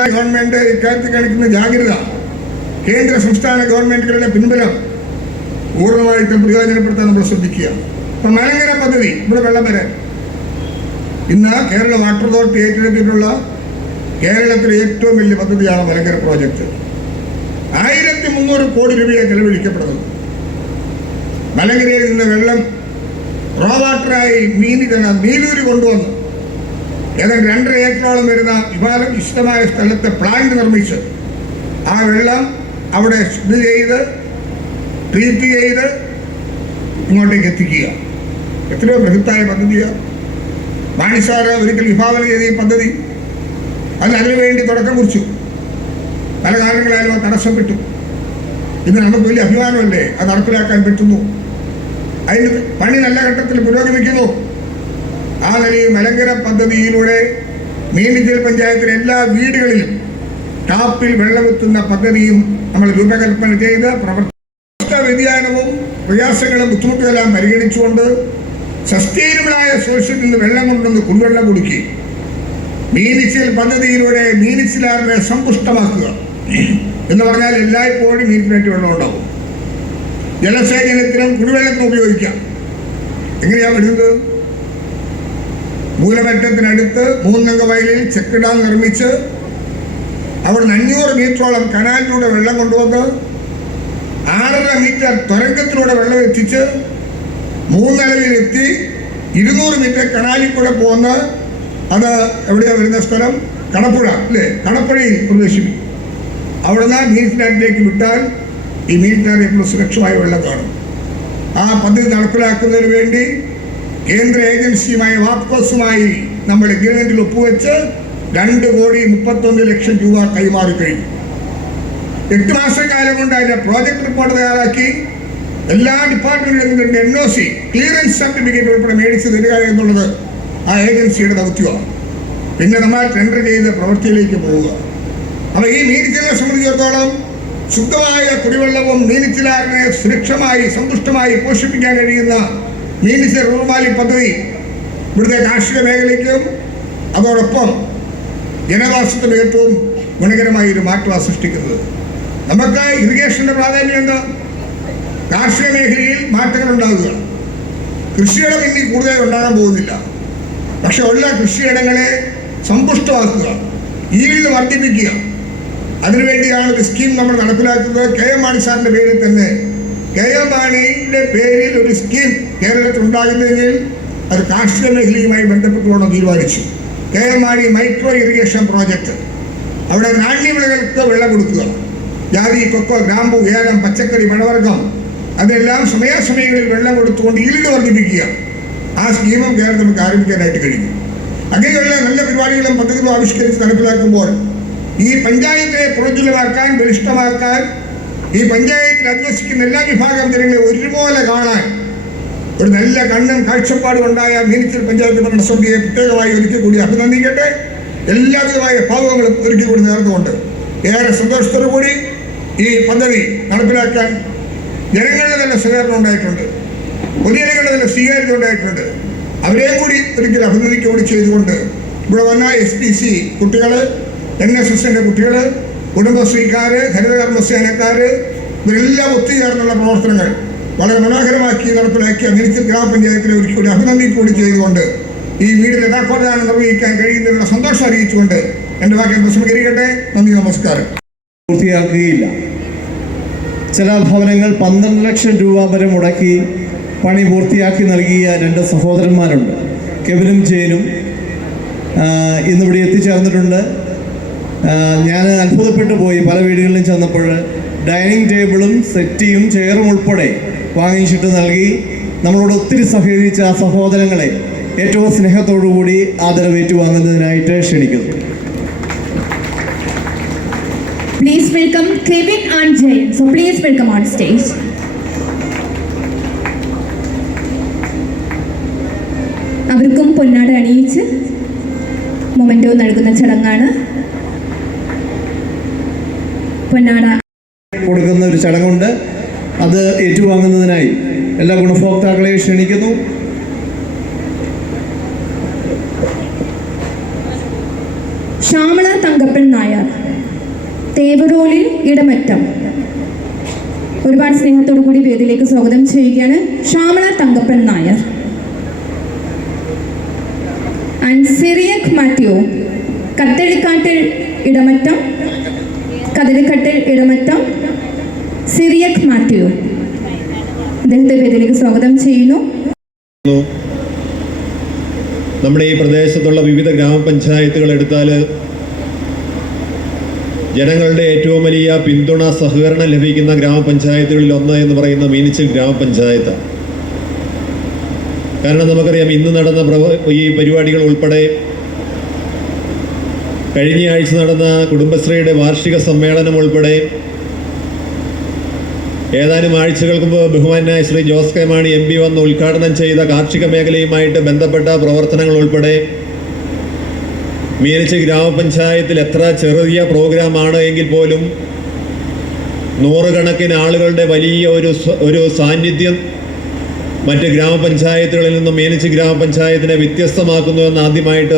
Government ഇക്കാര്യത്തിൽ കാണിക്കുന്ന ജാഗ്രത കേന്ദ്ര സംസ്ഥാന ഗവൺമെന്റുകളുടെ പിൻബലം പൂർണമായിട്ടും പ്രയോജനപ്പെടുത്താൻ നമ്മൾ ശ്രദ്ധിക്കുക. ഇപ്പൊ മലങ്കര പദ്ധതി ഇവിടെ വെള്ളം വരാൻ. ഇന്ന് കേരള വാട്ടർ അതോറിറ്റി ഏറ്റെടുത്തിട്ടുള്ള കേരളത്തിലെ ഏറ്റവും വലിയ പദ്ധതിയാണ് മലങ്കര പ്രോജക്റ്റ് ആയിരത്തി മുന്നൂറ് കോടി രൂപയാണ് ചെലവഴിക്കപ്പെടുന്നത് മലങ്കരയിൽ നിന്ന് വെള്ളം റോ വാട്ടറായി മീനി നീലൂര് കൊണ്ടുവന്നു. ഏതാണ്ട് രണ്ടര ഏക്കറോളം വരുന്ന വിമാനം ഇഷ്ടമായ സ്ഥലത്ത് പ്ലാന്റ് നിർമ്മിച്ച് ആ വെള്ളം അവിടെ ശുദ്ധി ചെയ്ത് ട്രീറ്റ് ചെയ്ത് ഇങ്ങോട്ടേക്ക് എത്തിക്കുക. എത്രയോ ബൃഹത്തായ പദ്ധതിയാണ് മാണിസാറ് ഒരിക്കൽ വിഭാവന ചെയ്ത ഈ പദ്ധതി. അത് അതിനുവേണ്ടി തുടക്കം കുറിച്ചു. പല കാരണങ്ങളാലും അത് തടസ്സപ്പെട്ടു. ഇന്ന് നമുക്ക് വലിയ അഭിമാനമല്ലേ? അത് നടപ്പിലാക്കാൻ പറ്റുന്നു. അതിന് പണി നല്ല ഘട്ടത്തിൽ പുരോഗമിക്കുന്നു. ആ നിലയിൽ മലങ്കര പദ്ധതിയിലൂടെ മീനിച്ചൽ പഞ്ചായത്തിലെ എല്ലാ വീടുകളിലും ടാപ്പിൽ വെള്ളമെത്തുന്ന പദ്ധതിയും നമ്മൾ രൂപകൽപ്പന ചെയ്ത് പ്രവർത്തന വ്യതിയാനവും പ്രയാസങ്ങളും ബുദ്ധിമുട്ടുകളെല്ലാം പരിഗണിച്ചുകൊണ്ട് സസ്റ്റൈനബിളായ സോഷ്യൽ നിന്ന് വെള്ളം കൊണ്ടുവന്ന് കുടിവെള്ളം കുടുക്കി. മീനിച്ചിൽ പദ്ധതിയിലൂടെ മീനിച്ചിലാറിനെ സമ്പുഷ്ടമാക്കുക എന്ന് പറഞ്ഞാൽ എല്ലായ്പ്പോഴും മീനിച്ചിനായിട്ട് വെള്ളം ഉണ്ടാവും. ജലസേചനത്തിനും കുടിവെള്ളത്തിനും ഉപയോഗിക്കാം. എങ്ങനെയാണ് വരുന്നത്? മൂലമറ്റത്തിനടുത്ത് മൂന്നംഗ വയലിൽ ചെക്ക് ഡാം നിർമ്മിച്ച് അവിടുന്ന് അഞ്ഞൂറ് മീറ്ററോളം കനാലിലൂടെ വെള്ളം കൊണ്ടുവന്ന് ആറര മീറ്റർ തുരങ്കത്തിലൂടെ വെള്ളം എത്തിച്ച് മൂന്നലവിലെത്തി ഇരുന്നൂറ് മീറ്റർ കനാലിൽ കൂടെ പോകുന്ന അത് എവിടെയാണ് വരുന്ന സ്ഥലം? കടപ്പുഴ അല്ലേ? കടപ്പുഴയിൽ പ്രവേശിപ്പിക്കും അവിടുന്ന് മീൻസിനാറ്റിലേക്ക് വിട്ടാൽ ഈ മീൻസിനാറ്റ് എപ്പോഴും സുരക്ഷമായ വെള്ളം കാണും. ആ പദ്ധതി നടപ്പിലാക്കുന്നതിന് വേണ്ടി കേന്ദ്ര ഏജൻസിയുമായ വാപ്കോസുമായി നമ്മൾ എഗ്രിമെന്റിൽ ഒപ്പുവെച്ച് രണ്ട് കോടി മുപ്പത്തൊന്ന് ലക്ഷം രൂപ കൈമാറി കഴിഞ്ഞു. എട്ട് മാസക്കാലം കൊണ്ട് അതിന്റെ പ്രോജക്ട് റിപ്പോർട്ട് തയ്യാറാക്കി. എല്ലാ ഡിപ്പാർട്ട്മെന്റുകളിലും നിന്നും N O C clearance certificate ഉൾപ്പെടെ മേടിച്ച് തരിക എന്നുള്ളത് ആ ഏജൻസിയുടെ ദൗത്യമാണ്. പിന്നെ നമ്മൾ ടെൻഡർ ചെയ്ത് പ്രവൃത്തിയിലേക്ക് പോവുക. അപ്പൊ ഈ മീനിച്ചിലിനെ സംബന്ധിച്ചിടത്തോളം ശുദ്ധമായ കുടിവെള്ളവും മീനിച്ചിലാറിനെ സുരക്ഷമായി സന്തുഷ്ടമായി പോഷിപ്പിക്കാൻ കഴിയുന്ന മീനിച്ച റൂർമാലി പദ്ധതി ഇവിടുത്തെ കാർഷിക മേഖലയ്ക്കും അതോടൊപ്പം ജനവാസത്തിന് ഏറ്റവും ഗുണകരമായ ഒരു മാറ്റമാണ് സൃഷ്ടിക്കുന്നത്. നമുക്ക് ഇറിഗേഷന്റെ പ്രാധാന്യം എന്താ? കാർഷിക മേഖലയിൽ മാറ്റങ്ങൾ ഉണ്ടാകുക. കൃഷിയിടം ഇനി കൂടുതൽ ഉണ്ടാകാൻ പോകുന്നില്ല. പക്ഷെ ഉള്ള കൃഷിയിടങ്ങളെ സമ്പുഷ്ടമാക്കുക ഈൽഡ് വർദ്ധിപ്പിക്കുക. അതിനുവേണ്ടിയാണ് ഒരു സ്കീം നമ്മൾ നടപ്പിലാക്കുന്നത്. കെ എം മാണി സാറിന്റെ പേരിൽ തന്നെ മാണിയുടെ പേരിൽ ഒരു സ്കീം കേരളത്തിൽ ഉണ്ടാകുന്നതെങ്കിൽ അത് കാർഷിക മേഖലയുമായി ബന്ധപ്പെട്ടുകൊണ്ട് തീരുമാനിച്ചു. കെ മൈക്രോ ഇറിഗേഷൻ പ്രോജക്റ്റ് അവിടെ നാണ്യവിളകൾക്ക് വെള്ളം കൊടുക്കുക. ജാതി കൊക്കോ ഗ്രാമ്പു ഏലം പച്ചക്കറി പഴവർഗം അതെല്ലാം സമയാസമയങ്ങളിൽ വെള്ളം കൊടുത്തുകൊണ്ട് ഈൽഡ് വർദ്ധിപ്പിക്കുക. ആ സ്കീമും കേരളം നമുക്ക് ആരംഭിക്കാനായിട്ട് കഴിഞ്ഞു. അങ്ങനെയുള്ള നല്ല പരിപാടികളും പദ്ധതികളും ആവിഷ്കരിച്ച് നടപ്പിലാക്കുമ്പോൾ ഈ പഞ്ചായത്തിനെ പ്രോജ്വലമാക്കാൻ ബലിഷ്ഠമാക്കാൻ ഈ പഞ്ചായത്തിൽ അധിവസിക്കുന്ന എല്ലാ വിഭാഗം ജനങ്ങളെ ഒരുപോലെ കാണാൻ ഒരു നല്ല കണ്ണും കാഴ്ചപ്പാടും ഉണ്ടായ മീനച്ചിൽ പഞ്ചായത്ത് ഭരണസമിതിയെ പ്രത്യേകമായി ഒരുക്കി കൂടി അഭിനന്ദിക്കട്ടെ. എല്ലാവിധമായ ഭാവങ്ങളും ഒരുക്കി കൂടി നേർന്നുകൊണ്ട് ഏറെ സന്തോഷത്തോടു കൂടി ഈ പദ്ധതി നടപ്പിലാക്കാൻ ജനങ്ങളുടെ തന്നെ സഹകരണം ഉണ്ടായിട്ടുണ്ട്. പൊതുജനങ്ങളുടെ തന്നെ സ്വീകാര്യത ഉണ്ടായിട്ടുണ്ട്. അവരെയും കൂടി ഒരിക്കൽ അഭിനന്ദിക്കുകൂടി ചെയ്തുകൊണ്ട് ഇവിടെ വന്ന എസ് പി സി കുട്ടികൾ എൻ എസ് എസിന്റെ കുട്ടികൾ കുടുംബശ്രീക്കാര് ഹരിതകർമ്മസേനക്കാര് ഇവരെല്ലാം ഒത്തുചേർന്നുള്ള പ്രവർത്തനങ്ങൾ വളരെ മനോഹരമാക്കി നടപ്പിലാക്കിയ മിനിച്ചിൽ ഗ്രാമപഞ്ചായത്തിനെ ഒരിക്കൽ കൂടി അഭിനന്ദിക്കുക കൂടി ചെയ്തുകൊണ്ട് ഈ വീട് യഥാർത്ഥമാണ് നിർവഹിക്കാൻ കഴിയുന്നതിനുള്ള സന്തോഷം അറിയിച്ചുകൊണ്ട് എന്റെ വാക്യം പ്രസംഗീകരിക്കട്ടെ നന്ദി നമസ്കാരം. പൂർത്തിയാക്കുകയില്ല. ചില ഭവനങ്ങൾ പന്ത്രണ്ട് ലക്ഷം രൂപ വരെ മുടക്കി പണി പൂർത്തിയാക്കി നൽകിയ രണ്ട് സഹോദരന്മാരുണ്ട്. കെവിനും ജെയിനും ഇന്നിവിടെ എത്തിച്ചേർന്നിട്ടുണ്ട്. ഞാൻ അത്ഭുതപ്പെട്ടു പോയി പല വീടുകളിലും ചെന്നപ്പോൾ ഡൈനിങ് ടേബിളും സെറ്റിയും ചെയറും ഉൾപ്പെടെ വാങ്ങിച്ചിട്ട് നൽകി നമ്മളോട് ഒത്തിരി സഹകരിച്ച ആ സഹോദരങ്ങളെ ഏറ്റവും സ്നേഹത്തോടു കൂടി ആദരവേറ്റുവാങ്ങുന്നതിനായിട്ട് ക്ഷണിക്കുന്നു Please welcome Kevin and Jane. So please welcome on stage. അവർക്കും പൊന്നാട അണിയിച്ച് മൊമെന്റോ നൽകുന്ന ചടങ്ങാണ് പൊന്നാട കൊടുക്കുന്ന ഒരു ചടങ്ങുണ്ട്. അത് ഏറ്റുവാങ്ങുന്നതിനായി എല്ലാ ഗുണഭോക്താക്കളെയും ക്ഷണിക്കുന്നു. ശ്യാമള തങ്കപ്പൻ നായർ തേവരോലിൽ ഇടമറ്റം. ഒരുപാട് സ്നേഹത്തോടു കൂടി വേദിയിലേക്ക് സ്വാഗതം ചെയ്യുകയാണ് ശ്യാമള തങ്കപ്പൻ നായർ. ആൻഡ് സിറിയക് മാത്യു കത്തളിക്കാട്ടിൽ ഇടമറ്റം. കദളിക്കട്ടിൽ ഇടമറ്റം സിറിയക് മാത്യു. അദ്ദേഹത്തെ പേരിലേക്ക് സ്വാഗതം ചെയ്യുന്നു. നമ്മുടെ ഈ പ്രദേശത്തുള്ള വിവിധ ഗ്രാമപഞ്ചായത്തുകൾ എടുത്താൽ ജനങ്ങളുടെ ഏറ്റവും വലിയ പിന്തുണ സഹകരണം ലഭിക്കുന്ന ഗ്രാമപഞ്ചായത്തുകളിൽ ഒന്ന് എന്ന് പറയുന്ന മീനിച്ചിൽ ഗ്രാമപഞ്ചായത്ത്. കാരണം നമുക്കറിയാം ഇന്ന് നടന്ന ഈ പരിപാടികൾ ഉൾപ്പെടെ കഴിഞ്ഞ ആഴ്ച നടന്ന കുടുംബശ്രീയുടെ വാർഷിക സമ്മേളനം ഉൾപ്പെടെ ഏതാനും ആഴ്ചകൾക്ക് മുമ്പ് ബഹുമാനായ Shri Jose K Mani M P വന്ന് ഉദ്ഘാടനം ചെയ്ത കാർഷിക മേഖലയുമായിട്ട് ബന്ധപ്പെട്ട പ്രവർത്തനങ്ങൾ ഉൾപ്പെടെ മീനച്ചി ഗ്രാമപഞ്ചായത്തിൽ എത്ര ചെറിയ പ്രോഗ്രാമാണ് എങ്കിൽ പോലും നൂറുകണക്കിന് ആളുകളുടെ വലിയ ഒരു ഒരു സാന്നിധ്യം മറ്റ് ഗ്രാമപഞ്ചായത്തുകളിൽ നിന്നും മീനച്ചി ഗ്രാമപഞ്ചായത്തിനെ വ്യത്യസ്തമാക്കുന്നുവെന്ന് ആദ്യമായിട്ട്